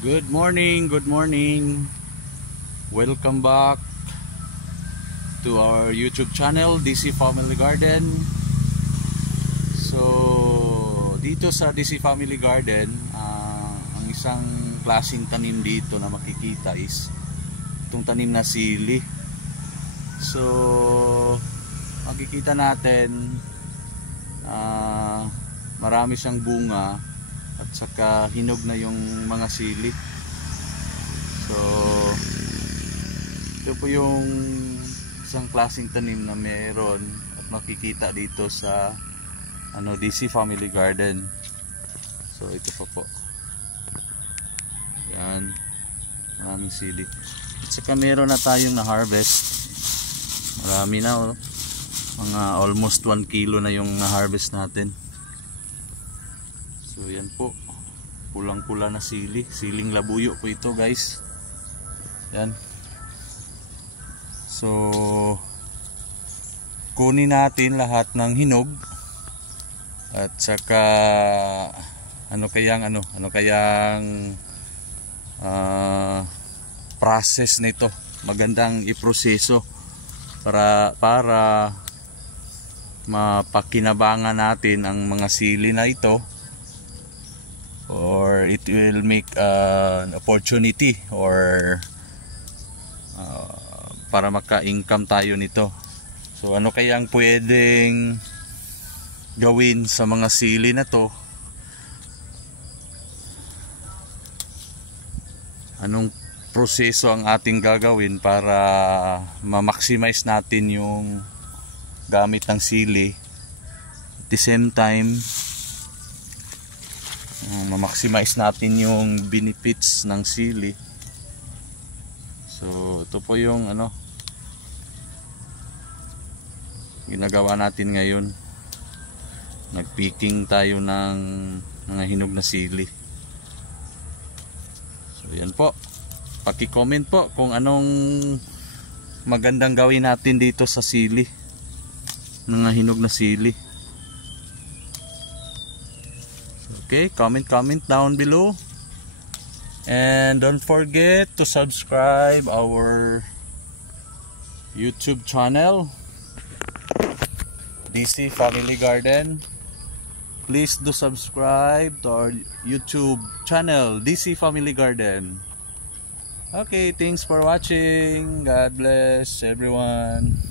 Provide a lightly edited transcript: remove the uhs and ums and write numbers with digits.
Good morning, good morning. Welcome back to our YouTube channel, DC Family Garden. So, dito sa DC Family Garden, ang isang klaseng tanim dito na makikita is itong tanim na sili. So, makikita natin marami siyang bunga at saka hinog na yung mga sili. So ito po yung isang klaseng tanim na meron at makikita dito sa DC Family Garden. So ito po. Yan, maraming sili. At saka meron na tayong na harvest. Marami na, mga almost 1 kilo na yung na harvest natin. So yan po, pulang-pula na sili, siling labuyo po ito guys. Yan. So kunin natin lahat ng hinog at saka ano kayang process nito, magandang iproseso para mapakinabangan natin ang mga sili na ito, or it will make an opportunity or para maka-income tayo nito. So ano kayang pwedeng gawin sa mga sili na to? Anong proseso ang ating gagawin para ma-maximize natin yung gamit ng sili, at the same time ma-maximize natin yung benefits ng sili. So ito po yung ginagawa natin ngayon. Nagpicking tayo ng mga hinog na sili. So yan po, paki-comment po kung anong magandang gawin natin dito sa sili, mga hinog na sili. Okay, comment down below, and don't forget to subscribe our YouTube channel, DC Family Garden. Please do subscribe to our YouTube channel, DC Family Garden. Okay, thanks for watching. God bless everyone.